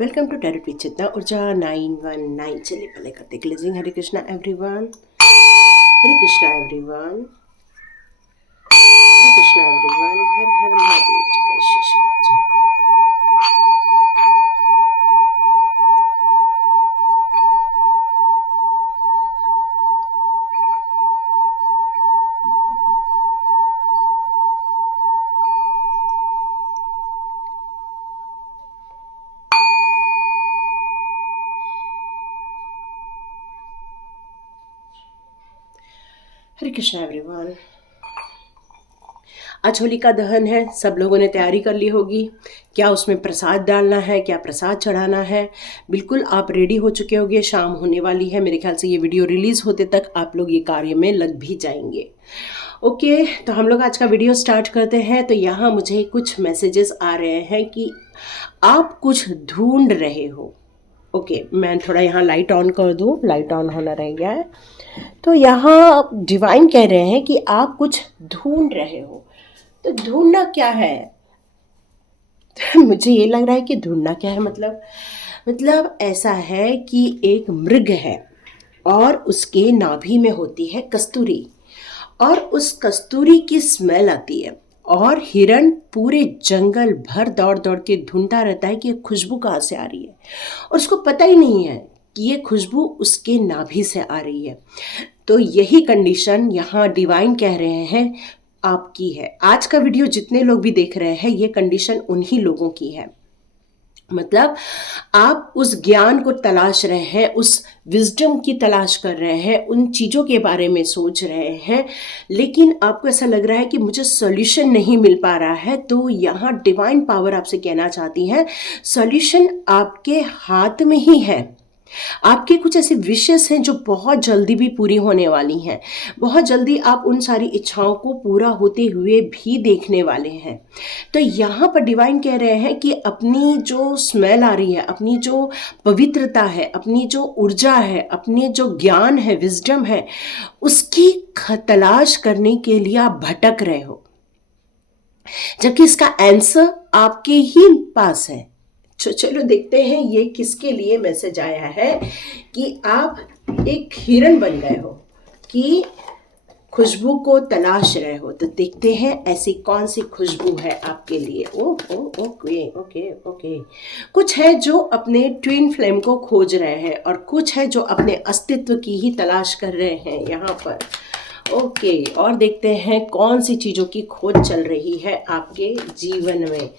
Welcome to tarot with चेतना ऊर्जा 919। चलिए पहले करते क्लेजिंग। हरे कृष्णा एवरीवन, हरे कृष्णा एवरीवन, हरे कृष्णा एवरीवन, हर हर महादेव, जय श्री श्याम। हरे कृष्णा एवरीवन। आज होलिका दहन है, सब लोगों ने तैयारी कर ली होगी। क्या उसमें प्रसाद डालना है, क्या प्रसाद चढ़ाना है, बिल्कुल आप रेडी हो चुके होंगे। शाम होने वाली है, मेरे ख्याल से ये वीडियो रिलीज होते तक आप लोग ये कार्य में लग भी जाएंगे। ओके, तो हम लोग आज का वीडियो स्टार्ट करते हैं। तो यहाँ मुझे कुछ मैसेजेस आ रहे हैं कि आप कुछ ढूंढ रहे हो। ओके, मैं थोड़ा यहाँ लाइट ऑन कर दूँ, लाइट ऑन होना रह गया है। तो यहाँ डिवाइन कह रहे हैं कि आप कुछ ढूंढ रहे हो। तो ढूंढना क्या है? मुझे ये लग रहा है कि ढूंढना क्या है, मतलब ऐसा है कि एक मृग है और उसके नाभि में होती है कस्तूरी, और उस कस्तूरी की स्मेल आती है, और हिरण पूरे जंगल भर दौड़ दौड़ के ढूंढता रहता है कि ये खुशबू कहाँ से आ रही है, और उसको पता ही नहीं है कि ये खुशबू उसके नाभि से आ रही है। तो यही कंडीशन यहाँ डिवाइन कह रहे हैं आपकी है। आज का वीडियो जितने लोग भी देख रहे हैं, ये कंडीशन उन्हीं लोगों की है। मतलब आप उस ज्ञान को तलाश रहे हैं, उस विजडम की तलाश कर रहे हैं, उन चीज़ों के बारे में सोच रहे हैं, लेकिन आपको ऐसा लग रहा है कि मुझे सॉल्यूशन नहीं मिल पा रहा है। तो यहाँ डिवाइन पावर आपसे कहना चाहती है, सॉल्यूशन आपके हाथ में ही है। आपके कुछ ऐसे विशेष हैं जो बहुत जल्दी भी पूरी होने वाली हैं। बहुत जल्दी आप उन सारी इच्छाओं को पूरा होते हुए भी देखने वाले हैं। तो यहाँ पर डिवाइन कह रहे हैं कि अपनी जो स्मेल आ रही है, अपनी जो पवित्रता है, अपनी जो ऊर्जा है, अपने जो ज्ञान है, विजडम है, उसकी तलाश करने के लिए आप भटक रहे हो, जबकि इसका आंसर आपके ही पास है। चलो देखते हैं ये किसके लिए मैसेज आया है कि आप एक हिरण बन गए हो, कि खुशबू को तलाश रहे हो। तो देखते हैं ऐसी कौन सी खुशबू है आपके लिए। Okay okay okay. कुछ है जो अपने ट्विन फ्लेम को खोज रहे हैं, और कुछ है जो अपने अस्तित्व की ही तलाश कर रहे हैं यहाँ पर। ओके, और देखते हैं कौन सी चीज़ों की खोज चल रही है आपके जीवन में,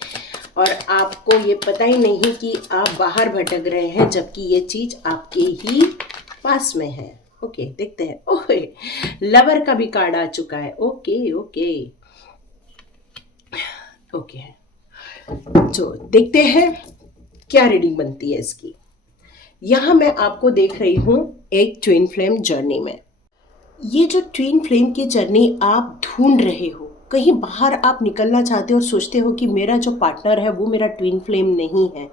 और आपको ये पता ही नहीं कि आप बाहर भटक रहे हैं, जबकि ये चीज़ आपके ही पास में है। ओके, देखते हैं। ओके, लवर का भी कार्ड आ चुका है। ओके ओके ओके, तो देखते हैं क्या रीडिंग बनती है इसकी। यहाँ मैं आपको देख रही हूँ एक ट्विन फ्लेम जर्नी में। ये जो ट्विन फ्लेम की जर्नी आप ढूंढ रहे हो, कहीं बाहर आप निकलना चाहते हो और सोचते हो कि मेरा जो पार्टनर है वो मेरा ट्विन फ्लेम नहीं है।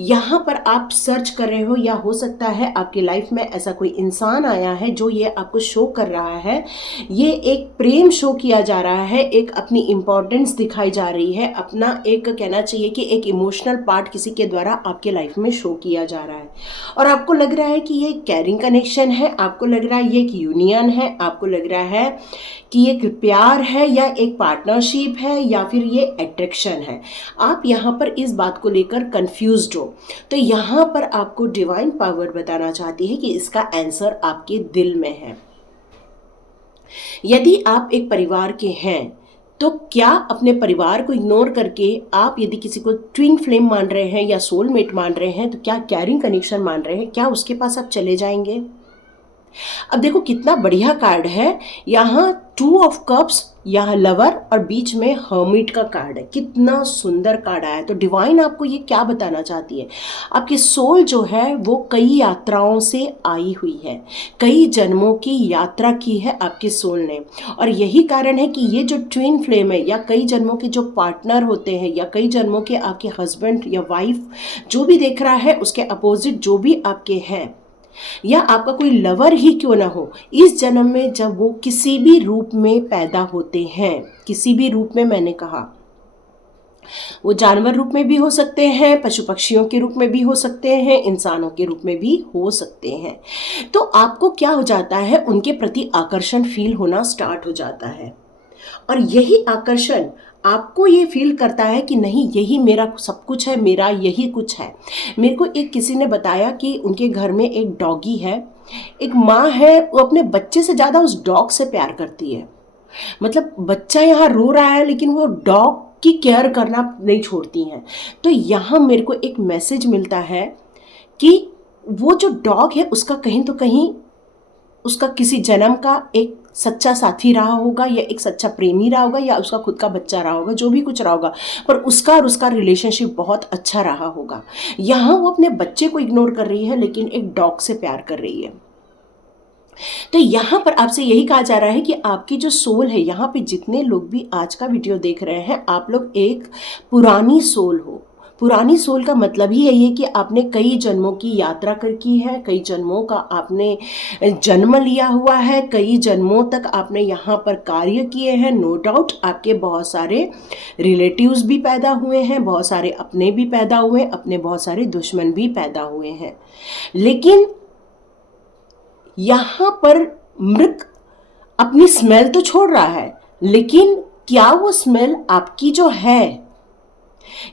यहाँ पर आप सर्च कर रहे हो, या हो सकता है आपकी लाइफ में ऐसा कोई इंसान आया है जो ये आपको शो कर रहा है। ये एक प्रेम शो किया जा रहा है, एक अपनी इम्पोर्टेंस दिखाई जा रही है, अपना एक कहना चाहिए कि एक इमोशनल पार्ट किसी के द्वारा आपके लाइफ में शो किया जा रहा है, और आपको लग रहा है कि ये कैरिंग कनेक्शन है, आपको लग रहा है ये एक यूनियन है, आपको लग रहा है कि एक प्यार है, या एक पार्टनरशिप है, या फिर ये अट्रैक्शन है। आप यहाँ पर इस बात को लेकर कंफ्यूज्ड हो। तो यहाँ पर आपको डिवाइन पावर बताना चाहती है कि इसका आंसर आपके दिल में है। यदि आप एक परिवार के हैं, तो क्या अपने परिवार को इग्नोर करके आप यदि किसी को ट्विन फ्लेम मान रहे हैं या सोलमेट मान रहे हैं, तो क्या कैरिंग कनेक्शन मान रहे हैं, क्या उसके पास आप चले जाएंगे? अब देखो कितना बढ़िया कार्ड है। यहाँ 2 ऑफ कप्स, यहाँ लवर, और बीच में हर्मिट का कार्ड है। कितना सुंदर कार्ड आया है। तो डिवाइन आपको ये क्या बताना चाहती है? आपकी सोल जो है वो कई यात्राओं से आई हुई है, कई जन्मों की यात्रा की है आपकी सोल ने, और यही कारण है कि ये जो ट्विन फ्लेम है, या कई जन्मों के जो पार्टनर होते हैं, या कई जन्मों के आपके हस्बैंड या वाइफ जो भी देख रहा है, उसके अपोजिट जो भी आपके हैं, या आपका कोई लवर ही क्यों ना हो, इस जन्म में जब वो किसी भी रूप में पैदा होते हैं, किसी भी रूप में, मैंने कहा वो जानवर रूप में भी हो सकते हैं, पशु पक्षियों के रूप में भी हो सकते हैं, इंसानों के रूप में भी हो सकते हैं। तो आपको क्या हो जाता है, उनके प्रति आकर्षण फील होना स्टार्ट हो जाता है। और यही आकर्षण आपको ये फील करता है कि नहीं, यही मेरा सब कुछ है, मेरा यही कुछ है। मेरे को एक किसी ने बताया कि उनके घर में एक डॉगी है, एक माँ है, वो अपने बच्चे से ज़्यादा उस डॉग से प्यार करती है। मतलब बच्चा यहाँ रो रहा है लेकिन वो डॉग की केयर करना नहीं छोड़ती हैं। तो यहाँ मेरे को एक मैसेज मिलता है कि वो जो डॉग है उसका कहीं तो कहीं उसका किसी जन्म का एक सच्चा साथी रहा होगा, या एक सच्चा प्रेमी रहा होगा, या उसका खुद का बच्चा रहा होगा, जो भी कुछ रहा होगा, पर उसका और उसका रिलेशनशिप बहुत अच्छा रहा होगा। यहाँ वो अपने बच्चे को इग्नोर कर रही है लेकिन एक डॉग से प्यार कर रही है। तो यहाँ पर आपसे यही कहा जा रहा है कि आपकी जो सोल है, यहाँ पे जितने लोग भी आज का वीडियो देख रहे हैं, आप लोग एक पुरानी सोल हो। पुरानी सोल का मतलब ही यही है कि आपने कई जन्मों की यात्रा कर की है, कई जन्मों का आपने जन्म लिया हुआ है, कई जन्मों तक आपने यहाँ पर कार्य किए हैं। नो डाउट आपके बहुत सारे रिलेटिव्स भी पैदा हुए हैं, बहुत सारे अपने भी पैदा हुए, अपने बहुत सारे दुश्मन भी पैदा हुए हैं। लेकिन यहाँ पर मृग अपनी स्मेल तो छोड़ रहा है, लेकिन क्या वो स्मेल आपकी जो है,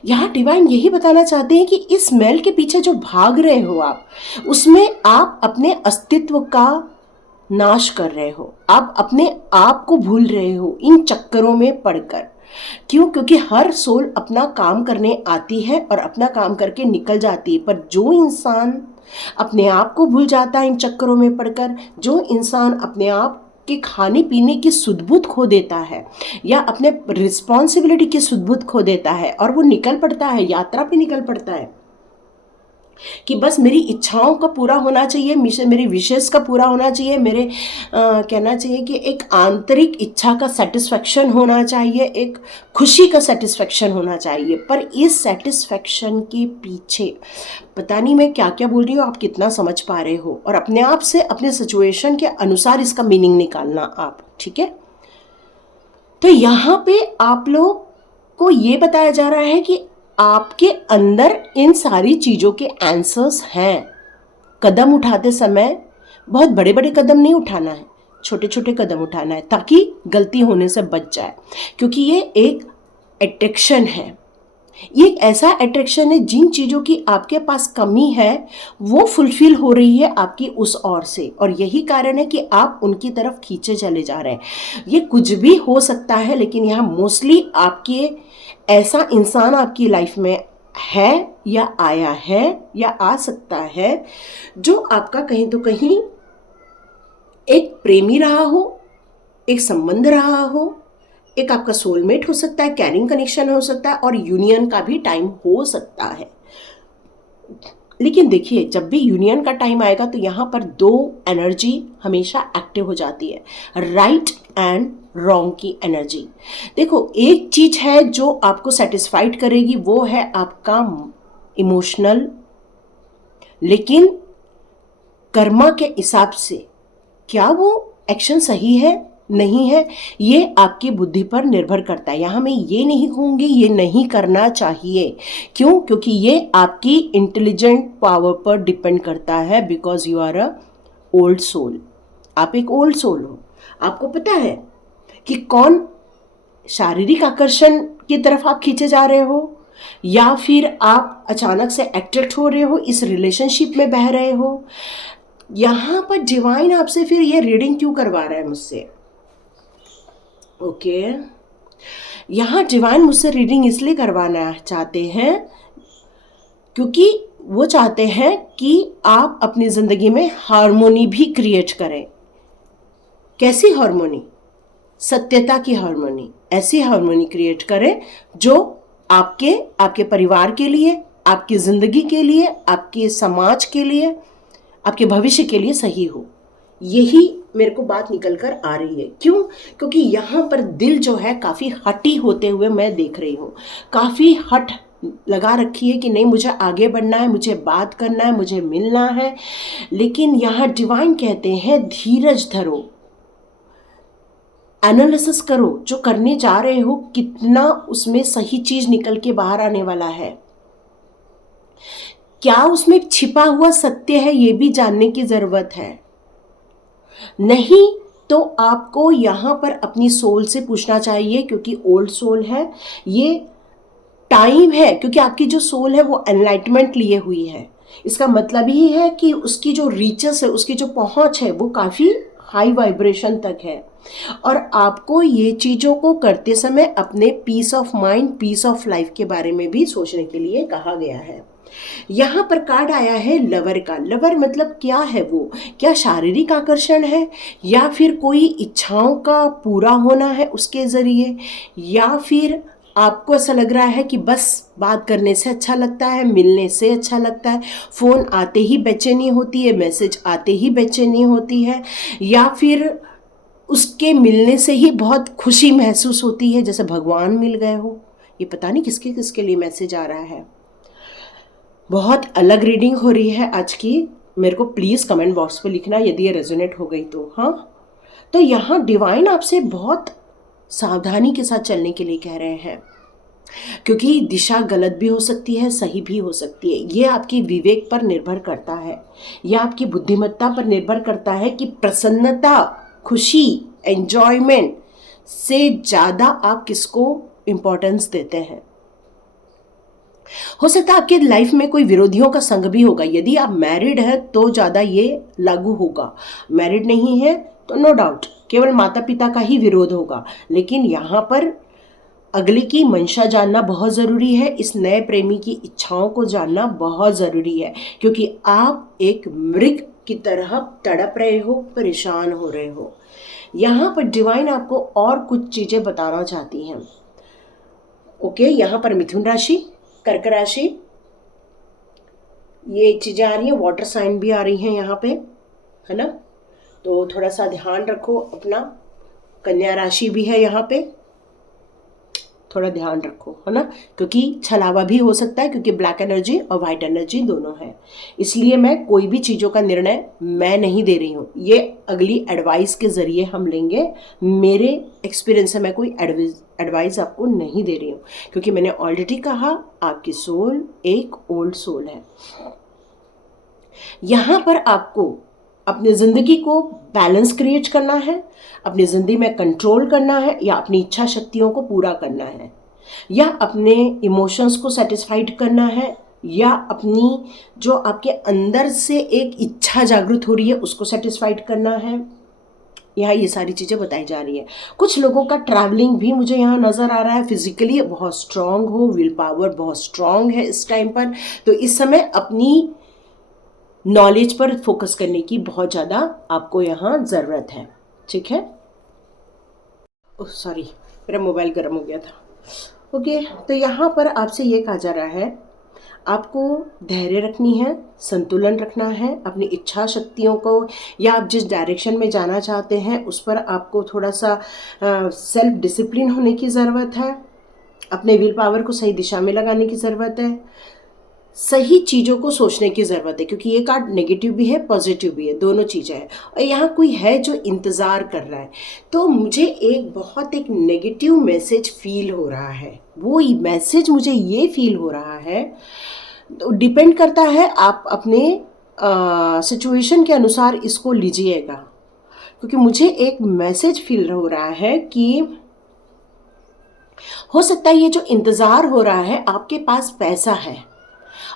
यहाँ डिवाइन यही बताना चाहते हैं कि इस स्मेल के पीछे जो भाग रहे हो आप, उसमें आप अपने अस्तित्व का नाश कर रहे हो, आप अपने आप को भूल रहे हो इन चक्करों में पड़कर। क्यों? क्योंकि हर सोल अपना काम करने आती है और अपना काम करके निकल जाती है, पर जो इंसान अपने आप को भूल जाता है इन चक्करों में पड़कर, जो इंसान अपने आप के खाने पीने की सुध-बुध खो देता है, या अपने रिस्पॉन्सिबिलिटी की सुध-बुध खो देता है, और वो निकल पड़ता है, यात्रा पे निकल पड़ता है कि बस मेरी इच्छाओं का पूरा होना चाहिए, मेरी विशेष का पूरा होना चाहिए, मेरे कहना चाहिए कि एक आंतरिक इच्छा का सेटिस्फेक्शन होना चाहिए, एक खुशी का सेटिस्फेक्शन होना चाहिए। पर इस सेटिस्फेक्शन के पीछे पता नहीं मैं क्या क्या बोल रही हूँ, आप कितना समझ पा रहे हो, और अपने आप से अपने सिचुएशन के अनुसार इसका मीनिंग निकालना आप, ठीक है। तो यहाँ पे आप लोग को ये बताया जा रहा है कि आपके अंदर इन सारी चीज़ों के आंसर्स हैं। कदम उठाते समय बहुत बड़े बड़े कदम नहीं उठाना है, छोटे छोटे कदम उठाना है, ताकि गलती होने से बच जाए। क्योंकि ये एक अट्रैक्शन है, ये एक ऐसा अट्रैक्शन है, जिन चीज़ों की आपके पास कमी है वो फुलफिल हो रही है आपकी उस ओर से, और यही कारण है कि आप उनकी तरफ खींचे चले जा रहे हैं। ये कुछ भी हो सकता है, लेकिन यहाँ मोस्टली आपके ऐसा इंसान आपकी लाइफ में है, या आया है, या आ सकता है, जो आपका कहीं तो कहीं एक प्रेमी रहा हो, एक संबंध रहा हो, एक आपका सोलमेट हो सकता है, कैरिंग कनेक्शन हो सकता है, और यूनियन का भी टाइम हो सकता है। लेकिन देखिए, जब भी यूनियन का टाइम आएगा तो यहाँ पर दो एनर्जी हमेशा एक्टिव हो जाती है, राइट एंड रॉन्ग की एनर्जी। देखो, एक चीज है जो आपको सेटिस्फाइड करेगी, वो है आपका इमोशनल, लेकिन कर्मा के हिसाब से क्या वो एक्शन सही है नहीं है, ये आपकी बुद्धि पर निर्भर करता है। यहाँ मैं ये नहीं कहूँगी ये नहीं करना चाहिए। क्यों? क्योंकि ये आपकी इंटेलिजेंट पावर पर डिपेंड करता है, because you are a old soul. आप एक ओल्ड सोल हो, आपको पता है कि कौन शारीरिक आकर्षण की तरफ आप खींचे जा रहे हो, या फिर आप अचानक से अट्रैक्ट हो रहे हो, इस रिलेशनशिप में बह रहे हो। यहाँ पर डिवाइन आपसे फिर ये रीडिंग क्यों करवा रहा है मुझसे? ओके, यहाँ डिवाइन मुझसे रीडिंग इसलिए करवाना चाहते हैं क्योंकि वो चाहते हैं कि आप अपनी ज़िंदगी में हार्मोनी भी क्रिएट करें। कैसी हार्मोनी? सत्यता की हार्मोनी। ऐसी हार्मोनी क्रिएट करें जो आपके परिवार के लिए, आपकी ज़िंदगी के लिए, आपके समाज के लिए, आपके भविष्य के लिए सही हो। यही मेरे को बात निकल कर आ रही है। क्यों? क्योंकि यहाँ पर दिल जो है काफ़ी हटी होते हुए मैं देख रही हूँ, काफ़ी हट लगा रखी है कि नहीं, मुझे आगे बढ़ना है, मुझे बात करना है, मुझे मिलना है। लेकिन यहाँ डिवाइन कहते हैं धीरज धरो, एनालिसिस करो, जो करने जा रहे हो कितना उसमें सही चीज निकल के बाहर आने वाला है, क्या उसमें छिपा हुआ सत्य है, ये भी जानने की जरूरत है। नहीं तो आपको यहां पर अपनी सोल से पूछना चाहिए, क्योंकि ओल्ड सोल है, ये टाइम है, क्योंकि आपकी जो सोल है वो एनलाइटमेंट लिए हुई है। इसका मतलब ही है कि उसकी जो रीचेस है, उसकी जो पहुंच है वो काफी हाई वाइब्रेशन तक है। और आपको ये चीजों को करते समय अपने peace of mind, peace of life के बारे में भी सोचने के लिए कहा गया है। यहाँ पर कार्ड आया है लवर का। लवर मतलब क्या है वो, क्या शारीरिक आकर्षण है, या फिर कोई इच्छाओं का पूरा होना है उसके जरिए, या फिर आपको ऐसा लग रहा है कि बस बात करने से अच्छा लगता है, मिलने से अच्छा लगता है, फ़ोन आते ही बेचैनी होती है, मैसेज आते ही बेचैनी होती है, या फिर उसके मिलने से ही बहुत खुशी महसूस होती है, जैसे भगवान मिल गए हो। ये पता नहीं किसके किसके लिए मैसेज आ रहा है। बहुत अलग रीडिंग हो रही है आज की। मेरे को प्लीज़ कमेंट बॉक्स पे लिखना यदि ये रेजोनेट हो गई तो। हाँ, तो यहाँ डिवाइन आपसे बहुत सावधानी के साथ चलने के लिए कह रहे हैं, क्योंकि दिशा गलत भी हो सकती है, सही भी हो सकती है। ये आपकी विवेक पर निर्भर करता है, यह आपकी बुद्धिमत्ता पर निर्भर करता है कि प्रसन्नता, खुशी, एंजॉयमेंट से ज़्यादा आप किसको इम्पोर्टेंस देते हैं। हो सकता है आपके लाइफ में कोई विरोधियों का संग भी होगा। यदि आप मैरिड हैं तो ज़्यादा ये लागू होगा, मैरिड नहीं है तो नो डाउट केवल माता पिता का ही विरोध होगा। लेकिन यहाँ पर अगले की मंशा जानना बहुत ज़रूरी है, इस नए प्रेमी की इच्छाओं को जानना बहुत ज़रूरी है, क्योंकि आप एक मृग की तरह तड़प रहे हो, परेशान हो रहे हो। यहाँ पर डिवाइन आपको और कुछ चीज़ें बताना चाहती हैं। ओके, यहाँ पर मिथुन राशि, कर्क राशि, ये चीज़ें आ रही हैं, वाटर साइन भी आ रही हैं यहाँ पे, है ना। तो थोड़ा सा ध्यान रखो अपना। कन्या राशि भी है यहाँ पे, थोड़ा ध्यान रखो, है ना, क्योंकि छलावा भी हो सकता है, क्योंकि ब्लैक एनर्जी और वाइट एनर्जी दोनों है। इसलिए मैं कोई भी चीज़ों का निर्णय मैं नहीं दे रही हूँ, ये अगली एडवाइस के ज़रिए हम लेंगे। मेरे एक्सपीरियंस से मैं कोई एडवाइस आपको नहीं दे रही हूँ, क्योंकि मैंने ऑलरेडी कहा आपकी सोल एक ओल्ड सोल है। यहाँ पर आपको अपनी ज़िंदगी को बैलेंस क्रिएट करना है, अपनी ज़िंदगी में कंट्रोल करना है, या अपनी इच्छा शक्तियों को पूरा करना है, या अपने इमोशंस को सेटिस्फाइड करना है, या अपनी जो आपके अंदर से एक इच्छा जागृत हो रही है उसको सेटिस्फाइड करना है। यहाँ ये सारी चीज़ें बताई जा रही है। कुछ लोगों का ट्रैवलिंग भी मुझे यहाँ नज़र आ रहा है, फिजिकली बहुत स्ट्रांग हो, विल पावर बहुत स्ट्रांग है इस टाइम पर। तो इस समय अपनी नॉलेज पर फोकस करने की बहुत ज़्यादा आपको यहाँ ज़रूरत है, ठीक है। ओह सॉरी, मेरा मोबाइल गर्म हो गया था। ओके, तो यहाँ पर आपसे ये कहा जा रहा है आपको धैर्य रखनी है, संतुलन रखना है, अपनी इच्छा शक्तियों को, या आप जिस डायरेक्शन में जाना चाहते हैं उस पर आपको थोड़ा सा सेल्फ डिसिप्लिन होने की ज़रूरत है, अपने विल पावर को सही दिशा में लगाने की ज़रूरत है, सही चीज़ों को सोचने की ज़रूरत है, क्योंकि ये कार्ड नेगेटिव भी है पॉजिटिव भी है, दोनों चीज़ें हैं। और यहाँ कोई है जो इंतज़ार कर रहा है, तो मुझे एक नेगेटिव मैसेज फील हो रहा है। वो मैसेज मुझे ये फील हो रहा है, तो डिपेंड करता है, आप अपने सिचुएशन के अनुसार इसको लीजिएगा, क्योंकि मुझे एक मैसेज फील हो रहा है कि हो सकता है ये जो इंतज़ार हो रहा है, आपके पास पैसा है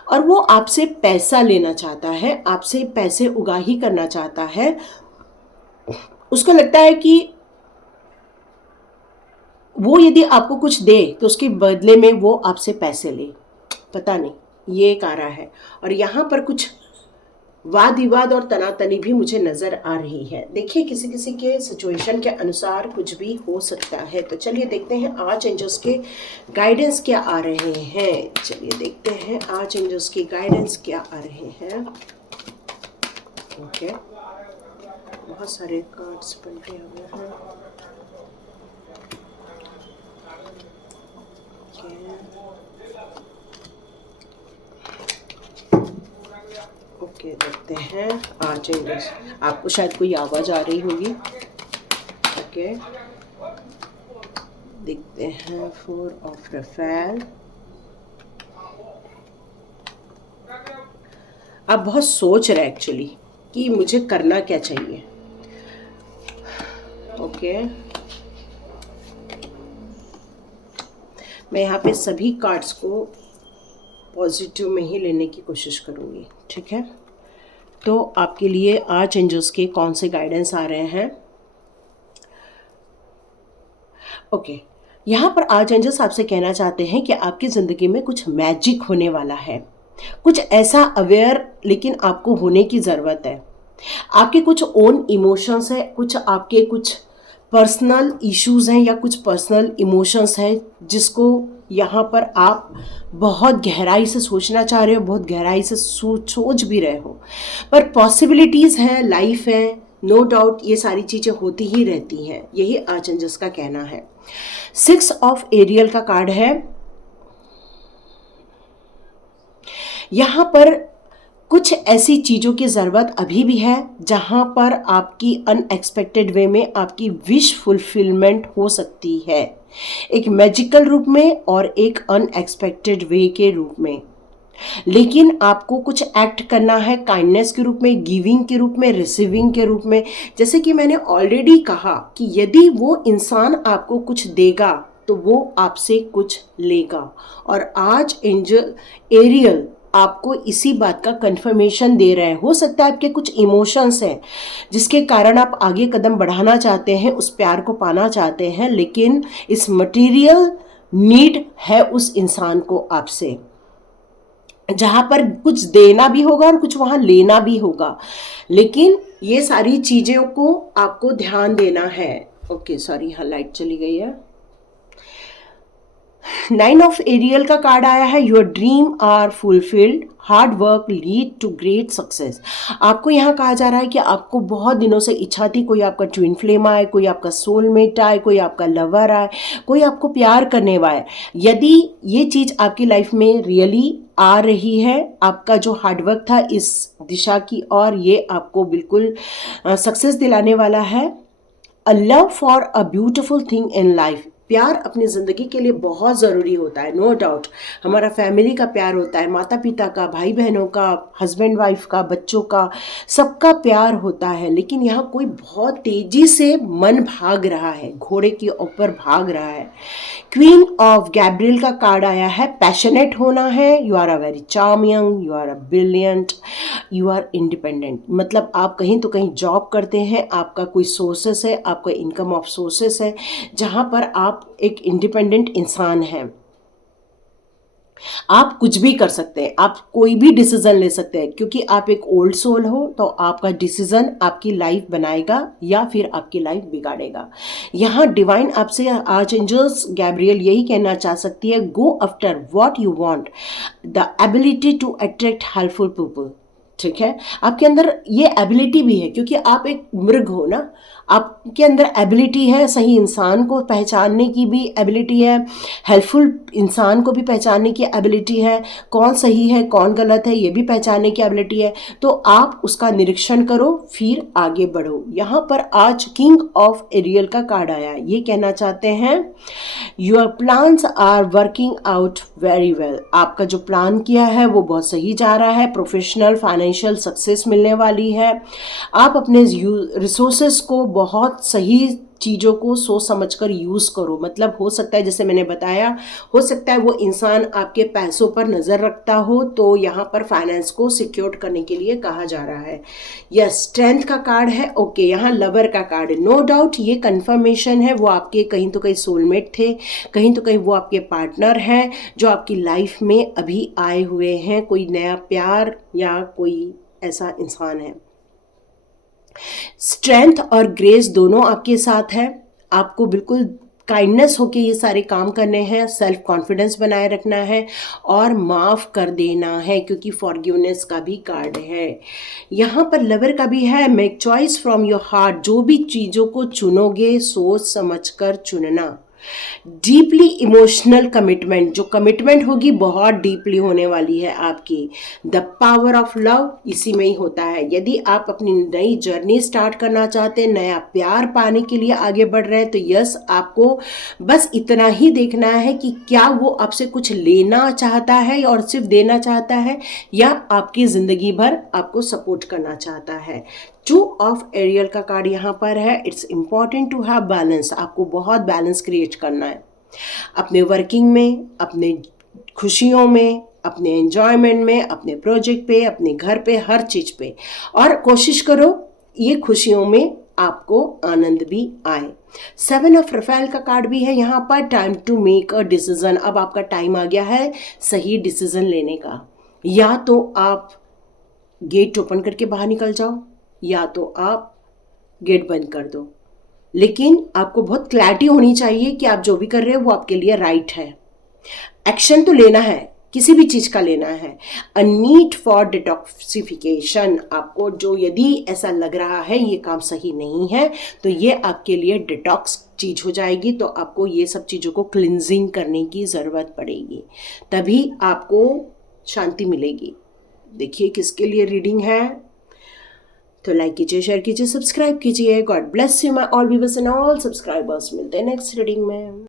और वो आपसे पैसा लेना चाहता है, आपसे पैसे उगाही करना चाहता है। उसको लगता है कि वो यदि आपको कुछ दे तो उसके बदले में वो आपसे पैसे ले, पता नहीं, ये एक आ रहा है। और यहाँ पर कुछ वाद विवाद और तनातनी भी मुझे नज़र आ रही है। देखिए, किसी किसी के सिचुएशन के अनुसार कुछ भी हो सकता है। तो चलिए देखते हैं आज एंजल्स के गाइडेंस क्या आ रहे हैं। चलिए देखते हैं आज एंजल्स की गाइडेंस क्या आ रहे हैं। ओके, बहुत सारे कार्ड्स पलटे हुए हैं। ओके, देखते हैं आज एंजल्स। आपको शायद कोई आवाज़ आ रही होगी। ओके, देखते हैं 4 ऑफ रफेल। आप बहुत सोच रहे हैं एक्चुअली कि मुझे करना क्या चाहिए। ओके, मैं यहाँ पे सभी कार्ड्स को पॉजिटिव में ही लेने की कोशिश करूँगी, ठीक है। तो आपके लिए आर्च एंजल्स के कौन से गाइडेंस आ रहे हैं। ओके, यहाँ पर आर्च एंजल्स आपसे कहना चाहते हैं कि आपकी ज़िंदगी में कुछ मैजिक होने वाला है, कुछ ऐसा अवेयर लेकिन आपको होने की ज़रूरत है। आपके कुछ ओन इमोशंस है, कुछ आपके कुछ पर्सनल इश्यूज हैं या कुछ पर्सनल इमोशंस हैं जिसको यहाँ पर आप बहुत गहराई से सोचना चाह रहे हो, बहुत गहराई से सोच भी रहे हो, पर पॉसिबिलिटीज़ हैं, लाइफ है, नो डाउट ये सारी चीज़ें होती ही रहती हैं, यही आर्च एंजल्स का कहना है। 6 ऑफ एरियल का कार्ड है। यहाँ पर कुछ ऐसी चीज़ों की ज़रूरत अभी भी है जहाँ पर आपकी अनएक्सपेक्टेड वे में आपकी विश फुलफिलमेंट हो सकती है, एक मैजिकल रूप में और एक अनएक्सपेक्टेड वे के रूप में। लेकिन आपको कुछ एक्ट करना है काइंडनेस के रूप में, गिविंग के रूप में, रिसीविंग के रूप में। जैसे कि मैंने ऑलरेडी कहा कि यदि वो इंसान आपको कुछ देगा तो वो आपसे कुछ लेगा, और आज एंजल एरियल आपको इसी बात का कंफर्मेशन दे रहे हैं। हो सकता है आपके कुछ इमोशंस हैं जिसके कारण आप आगे कदम बढ़ाना चाहते हैं, उस प्यार को पाना चाहते हैं, लेकिन इस मटेरियल नीड है उस इंसान को आपसे, जहाँ पर कुछ देना भी होगा और कुछ वहाँ लेना भी होगा, लेकिन ये सारी चीज़ों को आपको ध्यान देना है। ओके, सॉरी, हाँ लाइट चली गई है। 9 ऑफ एरियल का कार्ड आया है। Your dream are fulfilled, hard work lead to great success. आपको यहाँ कहा जा रहा है कि आपको बहुत दिनों से इच्छा थी कोई आपका ट्विन फ्लेम आए, कोई आपका सोलमेट आए, कोई आपका लवर आए, कोई आपको प्यार करने वाला है। यदि ये चीज़ आपकी लाइफ में रियली आ रही है, आपका जो हार्डवर्क था इस दिशा की और ये आपको बिल्कुल सक्सेस दिलाने वाला है। A love for a beautiful thing in life. प्यार अपनी ज़िंदगी के लिए बहुत ज़रूरी होता है, नो डाउट। हमारा फैमिली का प्यार होता है, माता पिता का, भाई बहनों का, हस्बैंड वाइफ का, बच्चों का, सबका प्यार होता है। लेकिन यहाँ कोई बहुत तेज़ी से मन भाग रहा है, घोड़े के ऊपर भाग रहा है। क्वीन ऑफ गैब्रियल का कार्ड आया है। पैशनेट होना है, you are a very charming, you are a brilliant, you are independent. मतलब आप कहीं तो कहीं जॉब करते हैं, आपका कोई सोर्सेस है, आपका इनकम ऑफ सोर्सेस है, जहाँ पर आप एक इंडिपेंडेंट इंसान हैं। आप कुछ भी कर सकते हैं, आप कोई भी डिसीजन ले सकते हैं, क्योंकि आप एक ओल्ड सोल हो, तो आपका डिसीजन आपकी लाइफ बनाएगा या फिर आपकी लाइफ बिगाड़ेगा। यहाँ डिवाइन आपसे, आर्चएंजल्स गैब्रियल यही कहना चाह सकती है, go after what you want, the ability to attract helpful people. ठीक है, आपके अंदर ये एबिलिटी भी है, क्योंकि आप एक मृग हो ना, आपके अंदर एबिलिटी है, सही इंसान को पहचानने की भी एबिलिटी है, हेल्पफुल इंसान को भी पहचानने की एबिलिटी है, कौन सही है कौन गलत है ये भी पहचानने की एबिलिटी है। तो आप उसका निरीक्षण करो, फिर आगे बढ़ो। यहाँ पर आज किंग ऑफ एरियल का कार्ड आया, ये कहना चाहते हैं your plans are working out very well. आपका जो प्लान किया है वो बहुत सही जा रहा है, प्रोफेशनल फाइनेंशियल सक्सेस मिलने वाली है। आप अपने रिसोर्सेस को बहुत सही चीज़ों को सोच समझकर यूज़ करो। मतलब हो सकता है, जैसे मैंने बताया, हो सकता है वो इंसान आपके पैसों पर नज़र रखता हो, तो यहाँ पर फाइनेंस को सिक्योर करने के लिए कहा जा रहा है। यस, स्ट्रेंथ का कार्ड है। ओके, यहाँ लवर का कार्ड है। नो डाउट ये कंफर्मेशन है, वो आपके कहीं तो कहीं सोलमेट थे, कहीं तो कहीं वो आपके पार्टनर हैं जो आपकी लाइफ में अभी आए हुए हैं, कोई नया प्यार या कोई ऐसा इंसान है। स्ट्रेंथ और ग्रेस दोनों आपके साथ है। आपको बिल्कुल काइंडनेस होके ये सारे काम करने हैं, सेल्फ कॉन्फिडेंस बनाए रखना है और माफ़ कर देना है, क्योंकि फॉरगिवनेस का भी कार्ड है। यहाँ पर लवर का भी है, make choice from your heart. जो भी चीज़ों को चुनोगे सोच समझकर चुनना, डीपली इमोशनल कमिटमेंट, जो कमिटमेंट होगी बहुत डीपली होने वाली है आपकी। द पावर ऑफ लव इसी में ही होता है। यदि आप अपनी नई जर्नी स्टार्ट करना चाहते हैं, नया प्यार पाने के लिए आगे बढ़ रहे हैं, तो यस, आपको बस इतना ही देखना है कि क्या वो आपसे कुछ लेना चाहता है और सिर्फ देना चाहता है, या आपकी जिंदगी भर आपको सपोर्ट करना चाहता है। 2 ऑफ एरियल का कार्ड यहाँ पर है। It's important to have balance. आपको बहुत बैलेंस क्रिएट करना है अपने वर्किंग में, अपने खुशियों में, अपने एंजॉयमेंट में, अपने प्रोजेक्ट पे, अपने घर पे, हर चीज पे। और कोशिश करो ये खुशियों में आपको आनंद भी आए। 7 ऑफ रफेल का कार्ड भी है यहाँ पर। Time to make a decision. अब आपका टाइम आ गया है सही डिसीजन लेने का। या तो आप गेट ओपन करके बाहर निकल जाओ, या तो आप गेट बंद कर दो, लेकिन आपको बहुत क्लैरिटी होनी चाहिए कि आप जो भी कर रहे हो वो आपके लिए राइट है। एक्शन तो लेना है, किसी भी चीज का लेना है। A need for detoxification. आपको जो यदि ऐसा लग रहा है ये काम सही नहीं है, तो ये आपके लिए डिटॉक्स चीज हो जाएगी। तो आपको ये सब चीजों को क्लिनजिंग करने की जरूरत पड़ेगी, तभी आपको शांति मिलेगी। देखिए किसके लिए रीडिंग है, तो लाइक कीजिए, शेयर कीजिए, सब्सक्राइब कीजिए। God bless you my all viewers and all subscribers. मिलते हैं नेक्स्ट रीडिंग में।